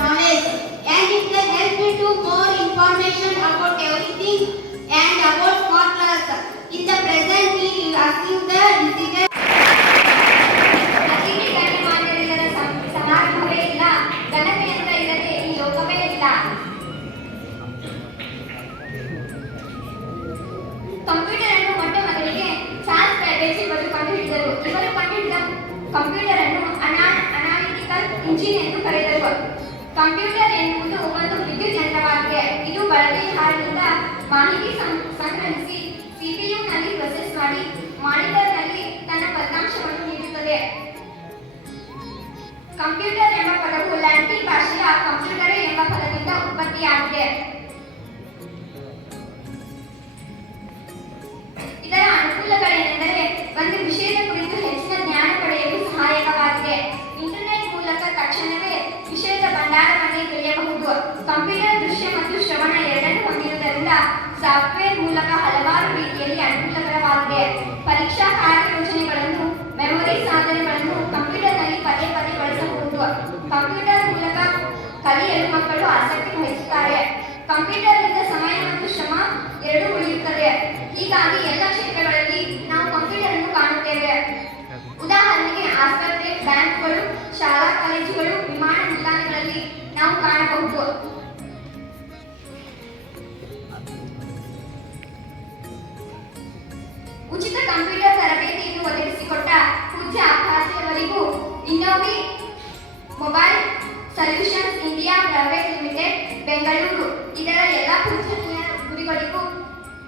knowledge and it will help me to more information about everything and about smart class. In the present, we are asking the decision. Computer ಅನ್ನು ಅನಾ, analytical engine ಎಂದು ಕರೆದರು computer ಎನ್ನುವುದು ಒಂದು ವಿದ್ಯುತ್ ಯಂತ್ರವಾಗಿದೆ. ಇದು ಬಳಕೆದಾರರಿಂದ ಮಾಹಿತಿ ಸಂಗ್ರಹಿಸಿ ಸಿಪಿಯುನಲ್ಲಿ ಪ್ರೊಸೆಸ್ ಮಾಡಿ ಮಾನಿಟರ್ನಲ್ಲಿ ತನ್ನ ಫಲಿತಾಂಶವನ್ನು ನೀಡುತ್ತದೆ. ಕಂಪ್ಯೂಟರ್ ಎಂಬ ಪದವು ಲ್ಯಾಟಿನ್ ಭಾಷೆಯ ಕಂಪ್ಯೂಟರ್ ಎಂಬ ಪದದಿಂದ ಉತ್ಪತ್ತಿಯಾಗಿದೆ. ಕಂಪ್ಯೂಟರ್ನಿಂದ ಸಮಯ ಮತ್ತು ಶ್ರಮ ಎರಡೂ ಉಳಿಯುತ್ತದೆ ಹೀಗಾಗಿ ಎಲ್ಲ ಕ್ಷೇತ್ರಗಳಲ್ಲಿ ನಾವು ಕಂಪ್ಯೂಟರ್ ಅನ್ನು ಕಾಣುತ್ತೇವೆ. ಉದಾಹರಣೆಗೆ ಆಸ್ಪತ್ರೆ, ಬ್ಯಾಂಕ್ಗಳು, ಶಾಲಾ, ಕಾಲೇಜುಗಳು, ವಿಮಾನ ನಿಲ್ದಾಣಗಳಲ್ಲಿ ನಾವು ಕಾಣಬಹುದು. ಉಚಿತ ಕಂಪ್ಯೂಟರ್ ತರಬೇತಿಯನ್ನು ಒದಗಿಸಿಕೊಟ್ಟ ಪೂಜ್ಯ ಆಭಾಸಿಯವರಿಗೂ Innovi mobile solutions India private limited, Bengaluru ಪೂಜನೀಯ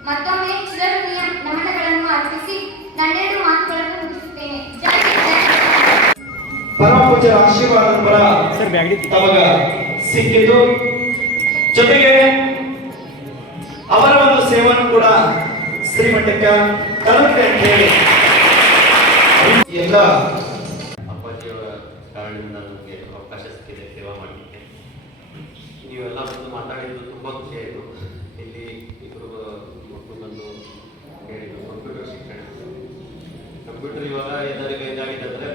ಮತ್ತೊಮ್ಮೆ ಚಿರಋಣಿಯ ನಮನಗಳನ್ನು ಅರ್ಪಿಸಿ ನನ್ನೆರಡು ಮಾತುಗಳನ್ನು ಮುಗಿಸುತ್ತೇನೆ. ಪರಮ ಪೂಜ್ಯರ ಆಶೀರ್ವಾದ ಪರ ತಮಗ ಸಿಕ್ಕಿದ್ದು. ಜೊತೆಗೆ ಅವರ ಒಂದು ಸೇವನ ಕೂಡ ಶ್ರೀಮಠಕ್ಕೆ ತಲುಪಿದೆ ಅಂತ ಹೇಳಿ. ಎಲ್ಲ ಅಪ್ಪಾಜಿಯವರ ಕಾರಣದಿಂದ ನನಗೆ ಅವಕಾಶ ಸಿಕ್ಕಿದೆ ಸೇವಾ ಮಾಡಲಿಕ್ಕೆ ನೀವೆಲ್ಲ ಬಂದು ಮಾತಾಡಿದ್ದು ತುಂಬ ಖುಷಿ ಆಯಿತು. ಇಲ್ಲಿ ಇಬ್ಬರು ಮಕ್ಕಳು ಬಂದು ಹೇಳಿದ್ರು. ಕಂಪ್ಯೂಟರ್ ಶಿಕ್ಷಣ. ಕಂಪ್ಯೂಟರ್ ಇವಾಗ ಎಲ್ಲರಿಗೂ ಇದಾಗಿದೆ ಅಂದರೆ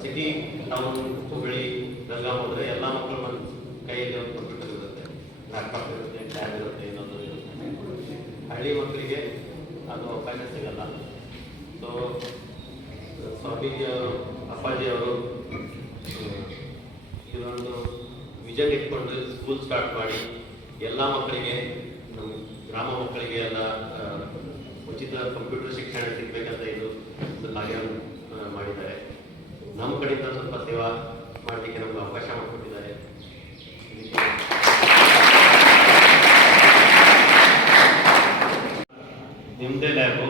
ಸಿಟಿ ಟೌನ್ ಹುಬ್ಬಳ್ಳಿ, ಬೆಳಗಾಂ ಹೋದರೆ ಎಲ್ಲ ಮಕ್ಕಳು ಬಂದು ಕೈಯಲ್ಲಿ ಒಂದು ಕಂಪ್ಯೂಟರ್ ಇರುತ್ತೆ. ಲ್ಯಾಪ್ಟಾಪ್ ಇರುತ್ತೆ ಟ್ಯಾಬ್ ಇರುತ್ತೆ, ಇನ್ನೊಂದು ಇರುತ್ತೆ. ಹಳ್ಳಿ ಮಕ್ಕಳಿಗೆ ಅದು ಅವಕಾಶ ಸಿಗಲ್ಲ. ಸೊ ಸ್ವಾಮೀಜಿ ಅವರು ಅಪ್ಪಾಜಿ ಅವರು ಇದೊಂದು ವಿಷನ್ ಇಟ್ಕೊಂಡು ಸ್ಕೂಲ್ ಸ್ಟಾರ್ಟ್ ಮಾಡಿ ಎಲ್ಲ ಮಕ್ಕಳಿಗೆ, ನಮ್ಮ ಗ್ರಾಮ ಮಕ್ಕಳಿಗೆ ಎಲ್ಲ ಉಚಿತ ಕಂಪ್ಯೂಟರ್ ಶಿಕ್ಷಣ ಸಿಗಬೇಕಂತ ಇದು ಕಾರ್ಯವನ್ನು ಮಾಡಿದ್ದಾರೆ. ನಮ್ಮ ಕಡೆಯಿಂದ ಸ್ವಲ್ಪ ಸೇವಾ ಮಾಡಲಿಕ್ಕೆ ನಮ್ಗೆ ಅವಕಾಶ ಮಾಡಿಕೊಟ್ಟಿದ್ದಾರೆ. ನಿಮ್ಮದೇ ಲ್ಯಾಬು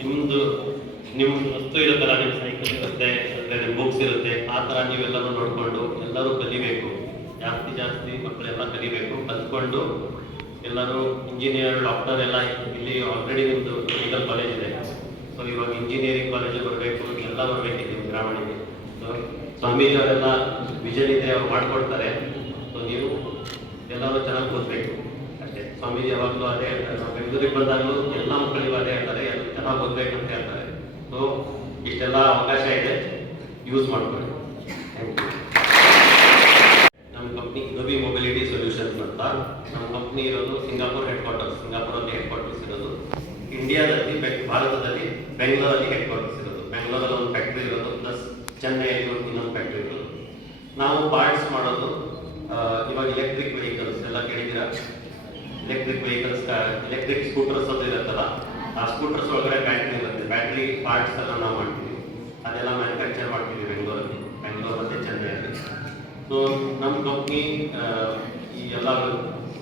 ನಿಮ್ಮದು ನಿಮ್ಮದು ವಸ್ತು ಇರುತ್ತಲ್ಲ ನಿಮ್ಮ ಸೈಕಲ್ ಇರುತ್ತೆ ಅಂದರೆ ಬುಕ್ಸ್ ಇರುತ್ತೆ, ಆ ಥರ ನೀವೆಲ್ಲರೂ ನೋಡಿಕೊಂಡು ಎಲ್ಲರೂ ಕಲಿಬೇಕು. ಜಾಸ್ತಿ ಜಾಸ್ತಿ ಮಕ್ಕಳೆಲ್ಲ ಕಲಿಬೇಕು, ಕಲ್ತ್ಕೊಂಡು ಎಲ್ಲರೂ ಇಂಜಿನಿಯರ್ ಡಾಕ್ಟರ್ ಎಲ್ಲ ಇಲ್ಲಿ ಆಲ್ರೆಡಿ ನಿಮ್ಮದು ಮೆಡಿಕಲ್ ಕಾಲೇಜ್ ಇದೆ. ಸೊ ಇವಾಗ ಇಂಜಿನಿಯರಿಂಗ್ ಕಾಲೇಜಿಗೆ ಬರಬೇಕು, ಎಲ್ಲ ಬರಬೇಕು ನಿಮ್ಮ ಗ್ರಾಮೀಣಿಗೆ ಸೊ ಸ್ವಾಮೀಜಿ ಅವರೆಲ್ಲ ವಿಷನ್ ಇದೆ, ಅವ್ರು ಮಾಡಿಕೊಡ್ತಾರೆ. ಸೊ ನೀವು ಎಲ್ಲರೂ ಚೆನ್ನಾಗಿ ಓದಬೇಕು. ಅಷ್ಟೇ. ಸ್ವಾಮೀಜಿ ಯಾವಾಗಲೂ ಅದೇ ಹೇಳ್ತಾರೆ ಬೆಂಗಳೂರಿಗೆ ಬಂದಾಗಲೂ ಎಲ್ಲ ಮಕ್ಕಳಿಗೂ ಅದೇ ಹೇಳ್ತಾರೆ, ಎಲ್ಲ ಚೆನ್ನಾಗಿ ಓದಬೇಕು ಅಂತ ಹೇಳ್ತಾರೆ. ಸೊ ಇಷ್ಟೆಲ್ಲ ಅವಕಾಶ ಇದೆ ಯೂಸ್ ಮಾಡ್ಕೊಳ್ಳಿ. ಒಂದು ಇನ್ನೊಂದು ಫ್ಯಾಕ್ಟ್ರಿ ಇರೋದು ನಾವು ಪಾರ್ಟ್ಸ್ ಮಾಡೋದು ಇವಾಗ ಎಲೆಕ್ಟ್ರಿಕ್ ವೆಹಿಕಲ್ಸ್ ಎಲ್ಲ ಕೇಳಿದ್ದೀರಾ? ಎಲೆಕ್ಟ್ರಿಕ್ ವೆಹಿಕಲ್ಸ್ ಎಲೆಕ್ಟ್ರಿಕ್ ಸ್ಕೂಟರ್ಸ್ ಅದು ಇರುತ್ತಲ್ಲ, ಆ ಸ್ಕೂಟರ್ಸ್ ಒಳಗಡೆ ಬ್ಯಾಟ್ರಿ ಇರುತ್ತೆ ಬ್ಯಾಟ್ರಿ ಪಾರ್ಟ್ಸ್ ಎಲ್ಲ ನಾವು ಮಾಡ್ತೀವಿ. ಅದೆಲ್ಲ ಮ್ಯಾನುಫ್ಯಾಕ್ಚರ್ ಮಾಡ್ತೀವಿ ಬೆಂಗಳೂರಲ್ಲಿ, ಬೆಂಗಳೂರು ಮತ್ತು ಚೆನ್ನೈಯಲ್ಲಿ. ಸೊ ನಮ್ಮ ಕಂಪ್ನಿ ಈ ಎಲ್ಲ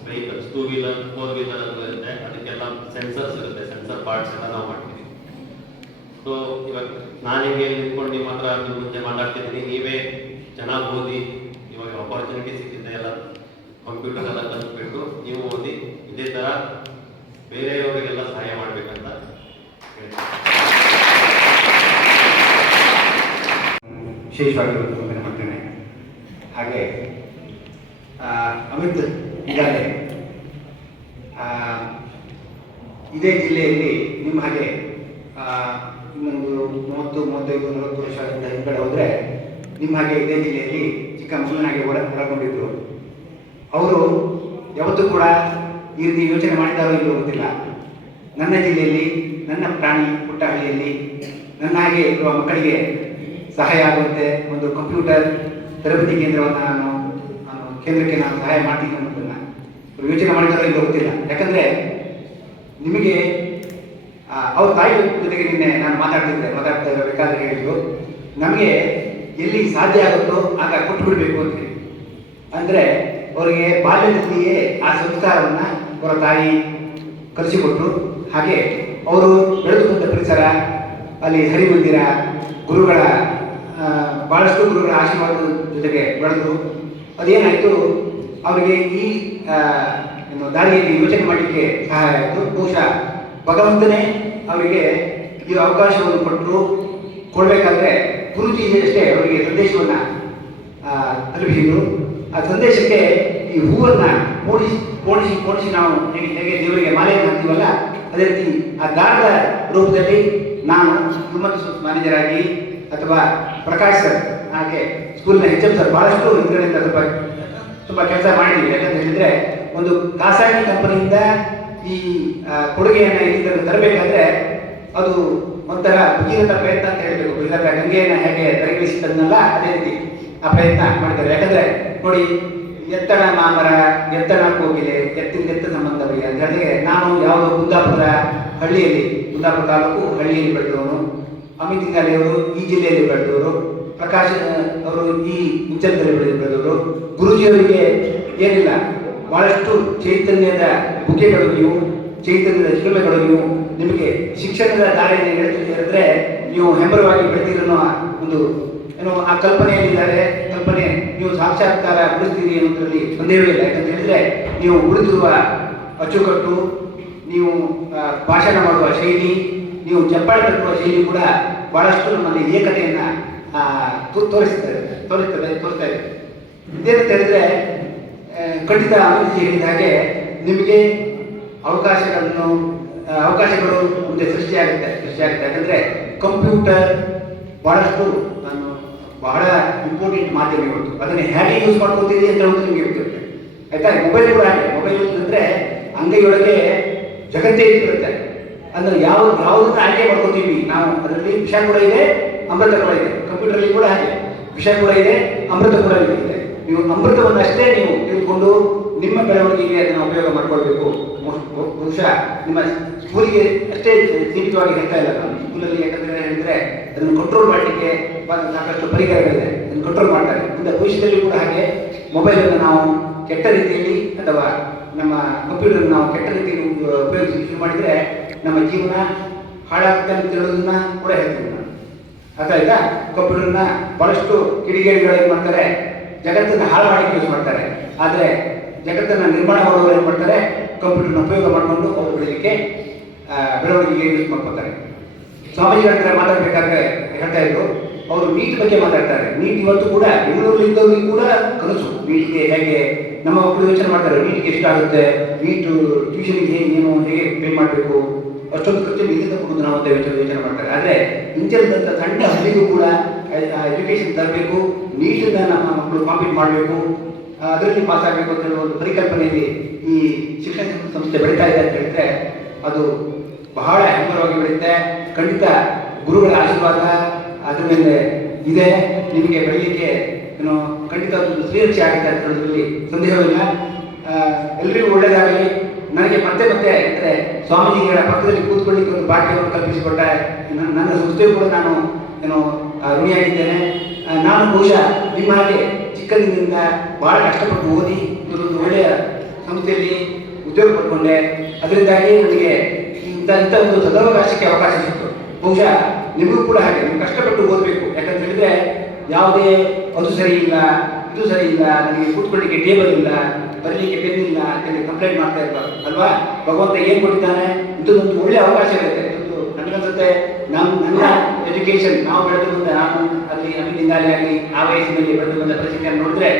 vehicles two wheeler four wheeler ಇರುತ್ತೆ. ಅದಕ್ಕೆಲ್ಲ ಸೆನ್ಸರ್ಸ್ ಇರುತ್ತೆ ಸೆನ್ಸರ್ ಪಾರ್ಟ್ಸ್ ಎಲ್ಲ ನಾವು ಮಾಡ್ತೀವಿ. ಸೊ ಇವಾಗ ನಾನು ಹಿಂಗೆ ನಿಂತ್ಕೊಂಡು ನಿಮ್ಮ ಹತ್ರ ನಿಮ್ಮ ಮುಂದೆ ಮಾತಾಡ್ತಿದ್ದೀನಿ. ನೀವೇ ಚೆನ್ನಾಗಿ ಓದಿ, ಇವಾಗ ಆಪರ್ಚುನಿಟಿ ಸಿಕ್ಕಿದೆ ಎಲ್ಲ ಕಂಪ್ಯೂಟರ್ ಎಲ್ಲ ಕಲಿಸ್ಬಿಟ್ಟು ನೀವು ಓದಿ, ಇದೇ ಥರ ಬೇರೆಯವರಿಗೆಲ್ಲ ಸಹಾಯ ಮಾಡಬೇಕಂತ ಹೇಳ್ತೀನಿ. ಮಾಡ್ತೇನೆ ಹಾಗೆ ಅಮಿತ್ ಈಗಾಗಲೇ ಇದೇ ಜಿಲ್ಲೆಯಲ್ಲಿ ನಿಮ್ಮ ಹಾಗೆ ಮೂವತ್ತು ಮೂವತ್ತೈದು ನಲವತ್ತು ವರ್ಷದಿಂದ ಹಿಂದೆ ಹೋದರೆ ನಿಮ್ಮ ಹಾಗೆ ಇದೇ ಜಿಲ್ಲೆಯಲ್ಲಿ ಚಿಕ್ಕ ಮಗುವಿನಾಗೆ ಒಳ ಒಳಗೊಂಡಿದ್ರು. ಅವರು ಯಾವತ್ತೂ ಕೂಡ ಈ ರೀತಿ ಯೋಚನೆ ಮಾಡಿದ್ದಾರೋ ಇಲ್ಲಿ ಗೊತ್ತಿಲ್ಲ. ನನ್ನ ಜಿಲ್ಲೆಯಲ್ಲಿ, ನನ್ನ ಪ್ರಾಣಿ ಪುಟ್ಟ ಹಳ್ಳಿಯಲ್ಲಿ ನನ್ನ ಹಾಗೆ ಇರುವ ಮಕ್ಕಳಿಗೆ ಸಹಾಯ ಆಗುತ್ತೆ ಒಂದು ಕಂಪ್ಯೂಟರ್ ತರಬೇತಿ ಕೇಂದ್ರವನ್ನು ನಾನು ನಾನು ಕೇಂದ್ರಕ್ಕೆ ನಾನು ಸಹಾಯ ಮಾಡ್ತೀನಿ ಅನ್ನೋದನ್ನು ಯೋಚನೆ ಮಾಡಿದಾರೋ ಇಲ್ಲಿ ಗೊತ್ತಿಲ್ಲ. ಯಾಕಂದರೆ ನಿಮಗೆ ಅವ್ರ ತಾಯಿ ಜೊತೆಗೆ ನಿನ್ನೆ ನಾನು ಮಾತಾಡ್ತಿದ್ದೆ ಮಾತಾಡ್ತಾ ಇರಬೇಕಾದ್ರೆ ಹೇಳಿದ್ರು. ನಮಗೆ ಎಲ್ಲಿ ಸಾಧ್ಯ ಆಗುತ್ತೋ ಆಗ ಕೊಟ್ಟು ಬಿಡಬೇಕು ಅಂತ ಹೇಳಿ. ಅಂದರೆ ಅವರಿಗೆ ಬಾಲ್ಯದಲ್ಲಿಯೇ ಆ ಸಂಸ್ಕಾರವನ್ನು ಅವರ ತಾಯಿ ಕಲಿಸಿಕೊಟ್ರು. ಹಾಗೆ ಅವರು ಬೆಳೆದುಕೊಂಡ ಪರಿಸರ, ಅಲ್ಲಿ ಹರಿಮಂದಿರ, ಗುರುಗಳ ಭಾಳಷ್ಟು ಗುರುಗಳ ಆಶೀರ್ವಾದದ ಜೊತೆಗೆ ಬೆಳೆದರು ಅದೇನಾಯಿತು, ಅವರಿಗೆ ಈ ಏನು ದಾರಿಯಲ್ಲಿ ಯೋಚನೆ ಮಾಡಲಿಕ್ಕೆ ಸಹಾಯ ಆಯಿತು. ಬಹುಶಃ ಭಗವಂತನೇ ಅವರಿಗೆ ಈ ಅವಕಾಶವನ್ನು ಕೊಟ್ಟರು, ಕೊಡಬೇಕಾದ್ರೆ ಗುರುಜಿ ಅಷ್ಟೇ, ಅವರಿಗೆ ಸಂದೇಶವನ್ನು ತಲುಪಿಸಿದ್ರು. ಆ ಸಂದೇಶಕ್ಕೆ ಈ ಹೂವನ್ನು ಪೋಣಿಸಿ ಪೋಣಿಸಿ ಪೋಣಿಸಿ ನಾವು ಹೇಗೆ ಹೇಗೆ ದೇವರಿಗೆ ಮಾಲೆ ಹಾಕ್ತೀವಲ್ಲ, ಅದೇ ರೀತಿ ಆ ದಾರದ ರೂಪದಲ್ಲಿ ನಾನು ಹ್ಯೂಮನ್ ರಿಸೋರ್ಸ್ ಮ್ಯಾನೇಜರ್ ಆಗಿ ಅಥವಾ ಪ್ರಕಾಶ್ ಸರ್ ಹಾಗೆ ಸ್ಕೂಲ್ನ ಎಚ್ ಎಂ ಸರ್ ಭಾಳಷ್ಟು ಇದರಿಂದ ತುಂಬ ತುಂಬ ಕೆಲಸ ಮಾಡಿದ್ದೀವಿ. ಯಾಕಂತ ಹೇಳಿದ್ರೆ ಒಂದು ಖಾಸಗಿ ಕಂಪನಿಯಿಂದ ಈ ಕೊಡುಗೆಯನ್ನ ತನಕ ತರಬೇಕಾದ್ರೆ ಅದು ಒಂಥರ ಭಗೀರಥ ಪ್ರಯತ್ನ ಅಂತ ಹೇಳಬೇಕು. ಗಂಗೆಯನ್ನು ಹೇಗೆ ಪರಿಗಣಿಸಿದ್ದನ್ನಲ್ಲ ಅದೇ ರೀತಿ ಆ ಪ್ರಯತ್ನ ಮಾಡಿದ್ದಾರೆ. ಯಾಕಂದ್ರೆ ನೋಡಿ, ಎತ್ತಣ ಮಾಮರ, ಎತ್ತಣ ಕೋಗಿಲೆ ಎತ್ತಿನ ಎತ್ತ ಸಂಬಂಧವೇ. ಅಂತ ಹೇಳಿದ್ರೆ ನಾನು ಯಾವುದೋ ಕುಂದಾಪುರ ಹಳ್ಳಿಯಲ್ಲಿ, ಕುಂದಾಪುರ ತಾಲೂಕು ಹಳ್ಳಿಯಲ್ಲಿ ಬೆಳೆದವನು. ಅಮಿತ್ ಅವರು ಈ ಜಿಲ್ಲೆಯಲ್ಲಿ ಬೆಳೆದವರು. ಪ್ರಕಾಶ್ ಅವರು ಈ ಉಚ್ಚಲದಲ್ಲಿ ಬೆಳೆದು ಬೆಳೆದವರು. ಗುರುಜಿಯವರಿಗೆ ಏನಿಲ್ಲ. ಬಹಳಷ್ಟು ಚೈತನ್ಯದ ನೀವು ಚೈತನ್ಯದ ನೀವು ನಿಮಗೆ ಶಿಕ್ಷಣದ ದಾರಿಯಲ್ಲಿ ಹೇಳಿದ್ರೆ, ನೀವು ಹೆಮ್ಮರವಾಗಿ ಬೆಳೆದಿರೋ ಒಂದು, ಏನು ಆ ಕಲ್ಪನೆಯಲ್ಲಿದ್ದಾರೆ ಕಲ್ಪನೆ ನೀವು ಸಾಕ್ಷಾತ್ಕಾರ ಬಿಡಿಸ್ತೀರಿ ಅನ್ನೋದ್ರಲ್ಲಿ ಸಂದೇಹವೇ ಇಲ್ಲ ಯಾಕಂತ ಹೇಳಿದ್ರೆ, ನೀವು ಉಳಿದಿರುವ ಅಚ್ಚುಕಟ್ಟು, ನೀವು ಭಾಷಣ ಮಾಡುವ ಶೈಲಿ, ನೀವು ಚಪ್ಪಾಳೆ ತಟ್ಟುವ ಶೈಲಿ ಕೂಡ ಬಹಳಷ್ಟು ನಮ್ಮಲ್ಲಿ ಏಕತೆಯನ್ನು ತೋರಿಸ್ತಾರೆ ತೋರಿಸ್ತದೆ ತೋರಿಸ್ತಾ ಇದೆ. ಇದೇನಂತ ಹೇಳಿದ್ರೆ ಖಂಡಿತ ಅಭಿವೃದ್ಧಿ ಜಿ ಹೇಳಿದ ಹಾಗೆ ನಿಮಗೆ ಅವಕಾಶಗಳನ್ನು ಅವಕಾಶಗಳು ಮುಂದೆ ಸೃಷ್ಟಿಯಾಗುತ್ತೆ ಸೃಷ್ಟಿಯಾಗುತ್ತೆ. ಯಾಕಂದರೆ ಕಂಪ್ಯೂಟರ್ ಬಹಳಷ್ಟು ನಾನು ಬಹಳ ಇಂಪಾರ್ಟೆಂಟ್ ಮಾಧ್ಯಮ ಇವತ್ತು. ಅದನ್ನು ಹೇಗೆ ಯೂಸ್ ಮಾಡ್ಕೋತೀರಿ ಅಂತ ಹೇಳೋದು ನಿಮಗೆ ಗೊತ್ತಿರುತ್ತೆ. ಆಯ್ತಾ? ಮೊಬೈಲ್ ಕೂಡ ಹಾಗೆ. ಮೊಬೈಲ್ ಅಂತಂದ್ರೆ ಅಂಗೈಯೊಳಗೆ ಜಗತ್ತೇ ಇರುತ್ತೆ ಅಂದ್ರೆ ಯಾವ, ಯಾವುದನ್ನ ಆಯ್ಕೆ ಮಾಡ್ಕೋತೀವಿ ನಾವು ಅದರಲ್ಲಿ ವಿಷ ಕೂಡ ಇದೆ, ಅಮೃತ ಕೂಡ ಇದೆ. ಕಂಪ್ಯೂಟರ್ಲಿ ಕೂಡ ಹಾಗೆ. ವಿಷ ಕೂಡ ಇದೆ, ಅಮೃತ ಕೂಡ ಇದೆ. ನೀವು ಅಮೃತವನ್ನು ಅಷ್ಟೇ ನೀವು ತಿಳ್ಕೊಂಡು ನಿಮ್ಮ ಬೆಳವಣಿಗೆಗೆ ಅದನ್ನು ಉಪಯೋಗ ಮಾಡ್ಕೊಳ್ಬೇಕು. ಬಹುಶಃ ನಿಮ್ಮ ಸ್ಕೂಲಿಗೆ ಅಷ್ಟೇ ಸೀಮಿತವಾಗಿ ಹೇಳ್ತಾ ಇಲ್ಲ ನಾನು. ಸ್ಕೂಲಲ್ಲಿ ಯಾಕಂದ್ರೆ ಹೇಳಿದ್ರೆ ಅದನ್ನು ಕಂಟ್ರೋಲ್ ಮಾಡಲಿಕ್ಕೆ ಸಾಕಷ್ಟು ಪರಿಕರಗಳಿದೆ. ಅದನ್ನು ಕಂಟ್ರೋಲ್ ಮಾಡ್ತಾರೆ. ಮುಂದೆ ಭವಿಷ್ಯದಲ್ಲಿ ಕೂಡ ಹಾಗೆ ಮೊಬೈಲನ್ನು ನಾವು ಕೆಟ್ಟ ರೀತಿಯಲ್ಲಿ ಅಥವಾ ನಮ್ಮ ಕಂಪ್ಯೂಟರ್ ನಾವು ಕೆಟ್ಟ ರೀತಿಯಲ್ಲಿ ಉಪ- ಉಪಯೋಗಿಸಿ ಶುರು ಮಾಡಿದ್ರೆ ನಮ್ಮ ಜೀವನ ಹಾಳಾಗುತ್ತೆ ಅಂತ ಹೇಳೋದನ್ನ ಕೂಡ ಹೇಳ್ತೀನಿ ನಾನು. ಅದಾಯ್ತಾ ಕಂಪ್ಯೂಟರ್ನ ಬಹಳಷ್ಟು ಕಿಡಿಗೇಡಿಗಳು ಏನು ಮಾಡ್ತಾರೆ. ಜಗತ್ತನ್ನು ಹಾಳು ಮಾಡಿ ಯೂಸ್ ಮಾಡ್ತಾರೆ. ಆದರೆ ಜಗತ್ತನ್ನು ನಿರ್ಮಾಣ ಮಾಡುವವರು ಏನು ಮಾಡ್ತಾರೆ? ಕಂಪ್ಯೂಟರ್ನ ಉಪಯೋಗ ಮಾಡಿಕೊಂಡು ಅವರು ಬೆಳೀಲಿಕ್ಕೆ ಬೆಳವಣಿಗೆಗೆ ಯೂಸ್ ಮಾಡ್ಕೊತಾರೆ ಸ್ವಾಮೀಜಿ ಹತ್ರ ಮಾತಾಡಬೇಕಾದ್ರೆ ಹೇಳ್ತಾ ಇದ್ರು, ಅವರು ನೀಟ್ ಬಗ್ಗೆ ಮಾತಾಡ್ತಾರೆ. ನೀಟ್ ಇವತ್ತು ಕೂಡ ಬೆಂಗಳೂರಿನಿಂದವರಿಗೆ ಕೂಡ ಕನಸು. ನೀಟ್ಗೆ ಹೇಗೆ ನಮ್ಮ ಮಕ್ಕಳು ಯೋಚನೆ ಮಾಡ್ತಾರೆ ನೀಟ್ಗೆ ಎಷ್ಟಾಗುತ್ತೆ? ನೀಟು ಟ್ಯೂಷನ್ಗೆ ಏನು, ಹೇಗೆ ಪೇ ಮಾಡಬೇಕು? ಅಷ್ಟೊಂದು ಖರ್ಚು ನಿಂತಿದ್ದ ಕೊಡೋದು ನಾವು ಅಂತ ಯೋಚನೆ ಮಾಡ್ತಾರೆ. ಆದರೆ ಇಂಚಲದಂಥ ಸಣ್ಣ ಹಳ್ಳಿಗೂ ಕೂಡ ಎಜುಕೇಶನ್ ತರಬೇಕು ನೀಟಿಂದ ನಮ್ಮ ಮಕ್ಕಳು ಕಾಂಪೀಟ್ ಮಾಡಬೇಕು. ಅದರಲ್ಲಿ ಪಾಸ್ ಆಗಬೇಕು ಅಂತ ಒಂದು ಪರಿಕಲ್ಪನೆಯಲ್ಲಿ ಈ ಶಿಕ್ಷಣ ಸಂಸ್ಥೆ ಬೆಳೀತಾ ಇದೆ ಅಂತ ಹೇಳಿದ್ರೆ ಅದು ಬಹಳ ಹೆಮ್ಮರವಾಗಿ ಬೆಳೆಯುತ್ತೆ ಖಂಡಿತ ಗುರುಗಳ ಆಶೀರ್ವಾದ ಅದ್ರ ಮೇಲೆ ಇದೆ. ನಿಮಗೆ ಬೆಳೀಲಿಕ್ಕೆ ಏನು ಖಂಡಿತ ಒಂದು ಶ್ರೀರಕ್ಷೆ ಆಗುತ್ತೆ ಅಂತ ಹೇಳೋದ್ರಲ್ಲಿ ಸಂದೇಹವಿಲ್ಲ ಎಲ್ಲರಿಗೂ ಒಳ್ಳೆಯದಾಗಲಿ ನನಗೆ ಮತ್ತೆ ಮತ್ತೆ ಅಂದರೆ ಸ್ವಾಮೀಜಿಗಳ ಪಕ್ಕದಲ್ಲಿ ಕೂತ್ಕೊಳ್ಳಿಕ್ಕೆ ಒಂದು ಭಾಗ್ಯವನ್ನು ಕಲ್ಪಿಸಿಕೊಟ್ಟ ನನ್ನ ಸಂಸ್ಥೆಯು ಕೂಡ ನಾನು ಆ, ಋಣಿಯಾಗಿದ್ದೇನೆ. ನಾನು ಬಹುಶಃ ನಿಮ್ಮ ಹಾಗೆ ಚಿಕ್ಕಂದಿನಿಂದ ಬಹಳ ಕಷ್ಟಪಟ್ಟು ಓದಿ ಒಂದು ಒಳ್ಳೆಯ ಸಂಸ್ಥೆಯಲ್ಲಿ ಉದ್ಯೋಗ ಪಡ್ಕೊಂಡೆ. ಅದರಿಂದಾಗಿ ನನಗೆ ಇಂಥ ಒಂದು ಸದಾವಕಾಶಕ್ಕೆ ಅವಕಾಶ ಸಿಕ್ತು. ಬಹುಶಃ ನಿಮಗೂ ಕೂಡ ಹಾಗೆ ನೀವು ಕಷ್ಟಪಟ್ಟು ಓದಬೇಕು. ಯಾಕಂತ ಹೇಳಿದ್ರೆ ಯಾವುದೇ ಅದು ಸರಿ ಇಲ್ಲ ಇದು ಸರಿ ಇಲ್ಲ ನನಗೆ ಕೂತ್ಕೊಳ್ಳಿಕ್ಕೆ ಟೇಬಲ್ ಇಲ್ಲ ಬರಲಿಕ್ಕೆ ಪೆನ್ ಇಲ್ಲ ಅಂತೇಳಿ ಕಂಪ್ಲೇಂಟ್ ಮಾಡ್ತಾ ಇರ್ಬಾರ್ದು ಅಲ್ವಾ? ಭಗವಂತ ಏನು ಕೊಟ್ಟಿದ್ದಾನೆ? ಇಂಥದ್ದೊಂದು ಒಳ್ಳೆಯ ಅವಕಾಶ ಇರುತ್ತೆ ನನಗನ್ಸುತ್ತೆ ನಮ್ಮ ನನ್ನ ಎಜುಕೇಶನ್ ನಾವು ಬೆಳೆದು ಬಂದ ನಾನು ಅಲ್ಲಿ ಅಮಿತಿಂದಾಲಿ ಆಗಲಿ ಆ ವಯಸ್ಸಿನಲ್ಲಿ ಬೆಳೆದು ಬಂದ ಪರಿಸ್ಥಿತಿಯನ್ನು ನೋಡಿದ್ರೆ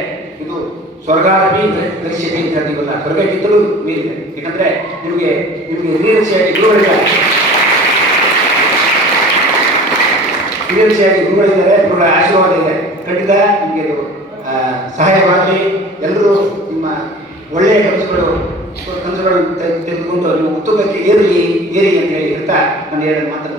ಇದು ಸ್ವರ್ಗಾರಭಿ ದೃಶ್ಯತೆ ಅಂತ ಹೇಳ್ತೀವಲ್ಲ, ಸ್ವರ್ಗಕ್ಕಿಂತಲೂ ಮೀರಿದೆ ಯಾಕಂದ್ರೆ ನಿಮಗೆ ನಿಮಗೆ ಶ್ರೀರಕ್ಷೆಯಾಗಿ ಗುರುಗಳಿದ್ದಾರೆ ಗುರುಗಳಿದ್ದಾರೆ ಗುರುಗಳ ಆಶೀರ್ವಾದ ಇದೆ. ಖಂಡಿತ ನಿಮಗೆ ಇದು ಸಹಾಯವಾಗಲಿ. ಎಲ್ಲರೂ ನಿಮ್ಮ ಒಳ್ಳೆಯ ಕನಸುಗಳು ಕನಸುಗಳನ್ನು ತೆಗೆದುಕೊಂಡು ನೀವು ಉತ್ತುಂಗಕ್ಕೆ ಏರಿ ಏರಿ ಅಂತ ಹೇಳಿ ಹೇಳ್ತಾ ನಾನು ಹೇಳಿದ ಮಾತನ್ನು